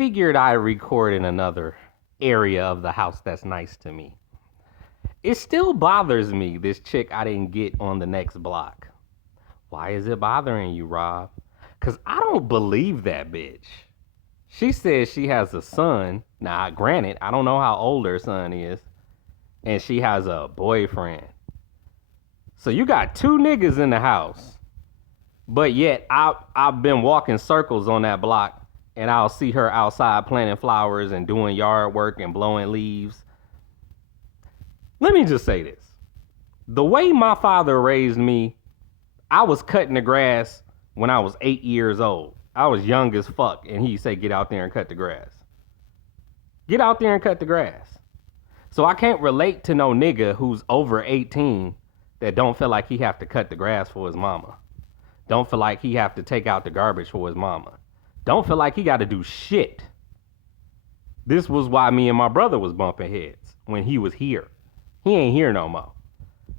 figured I record in another area of the house that's nice to me. It still bothers me, this chick I didn't get on the next block. Why is it bothering you, Rob? Because I don't believe that bitch. She says she has a son. Now, granted, I don't know how old her son is. And she has a boyfriend. So you got two niggas in the house. But yet, I've been walking circles on that block. And I'll see her outside planting flowers and doing yard work and blowing leaves. Let me just say this. The way my father raised me, I was cutting the grass when I was 8 years old. I was young as fuck, and he'd say, get out there and cut the grass. Get out there and cut the grass. So I can't relate to no nigga who's over 18 that don't feel like he have to cut the grass for his mama. Don't feel like he have to take out the garbage for his mama. Don't feel like he got to do shit. This was why me and my brother was bumping heads when he was here. He ain't here no more.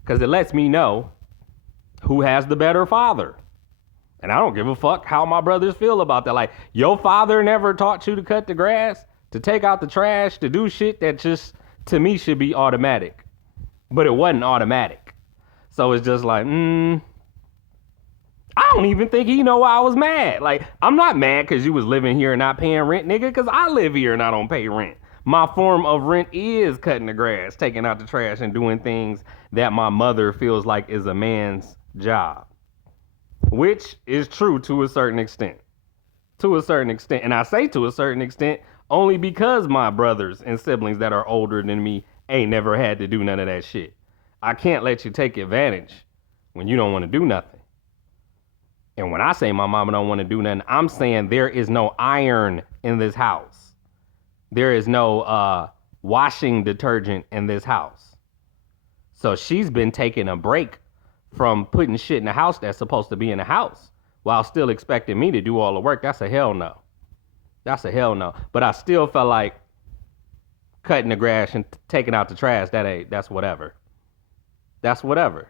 Because it lets me know who has the better father. And I don't give a fuck how my brothers feel about that. Like, your father never taught you to cut the grass, to take out the trash, to do shit that just, to me, should be automatic. But it wasn't automatic. So it's just like, I don't even think he know why I was mad. Like, I'm not mad because you was living here and not paying rent, nigga, because I live here and I don't pay rent. My form of rent is cutting the grass, taking out the trash, and doing things that my mother feels like is a man's job. Which is true to a certain extent. To a certain extent. And I say to a certain extent only because my brothers and siblings that are older than me ain't never had to do none of that shit. I can't let you take advantage when you don't want to do nothing. And when I say my mama don't want to do nothing, I'm saying there is no iron in this house. There is no washing detergent in this house. So she's been taking a break from putting shit in the house that's supposed to be in the house while still expecting me to do all the work. That's a hell no. That's a hell no. But I still felt like cutting the grass and taking out the trash, that's whatever. That's whatever.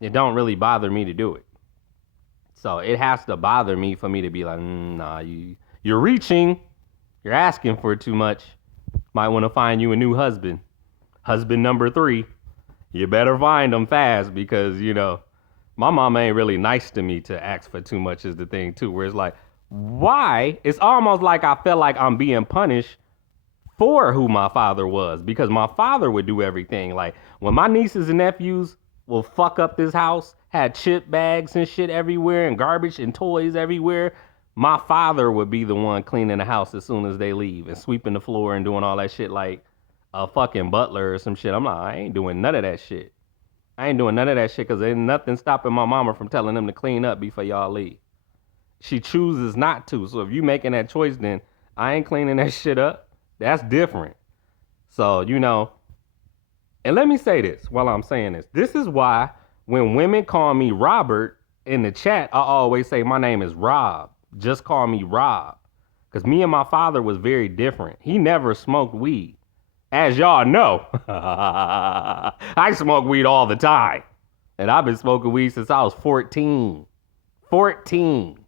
It don't really bother me to do it. So it has to bother me for me to be like, nah, you're reaching. You're asking for too much. Might want to find you a new husband. Husband number 3. You better find him fast because, you know, my mama ain't really nice to me to ask for too much is the thing too. Where it's like, why? It's almost like I feel like I'm being punished for who my father was because my father would do everything. Like when my nieces and nephews will fuck up this house, had chip bags and shit everywhere and garbage and toys everywhere, my father would be the one cleaning the house as soon as they leave and sweeping the floor and doing all that shit like a fucking butler or some shit. I'm like, I ain't doing none of that shit. I ain't doing none of that shit because ain't nothing stopping my mama from telling them to clean up before y'all leave. She chooses not to. So if you making that choice, then I ain't cleaning that shit up. That's different. So, you know, and let me say this while I'm saying this. This is why when women call me Robert in the chat, I always say my name is Rob. Just call me Rob. Because me and my father was very different. He never smoked weed. As y'all know, I smoke weed all the time. And I've been smoking weed since I was 14. 14.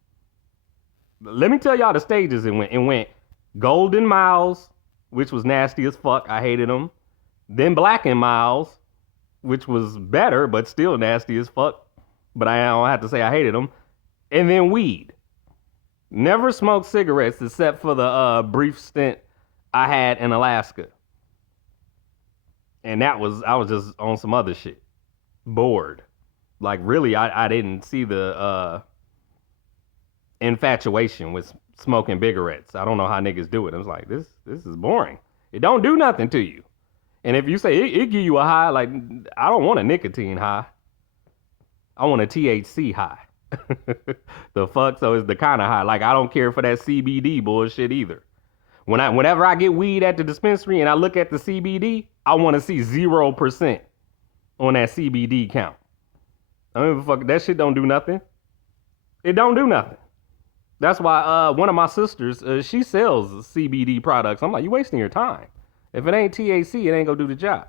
Let me tell y'all the stages it went. It went Golden Miles, which was nasty as fuck. I hated them. Then Black and Miles, which was better, but still nasty as fuck. But I don't have to say I hated them. And then weed. Never smoked cigarettes except for the brief stint I had in Alaska. And I was just on some other shit. Bored. Like really, I didn't see the infatuation with smoking cigarettes. I don't know how niggas do it. I was like, this is boring. It don't do nothing to you. And if you say it give you a high, like I don't want a nicotine high. I want a THC high. The fuck? So it's the kind of high. Like I don't care for that CBD bullshit either. Whenever I get weed at the dispensary and I look at the CBD, I want to see 0% on that CBD count. I don't give a fuck. That shit don't do nothing. It don't do nothing. That's why one of my sisters, she sells CBD products. I'm like, you wasting your time. If it ain't THC, it ain't gonna do the job.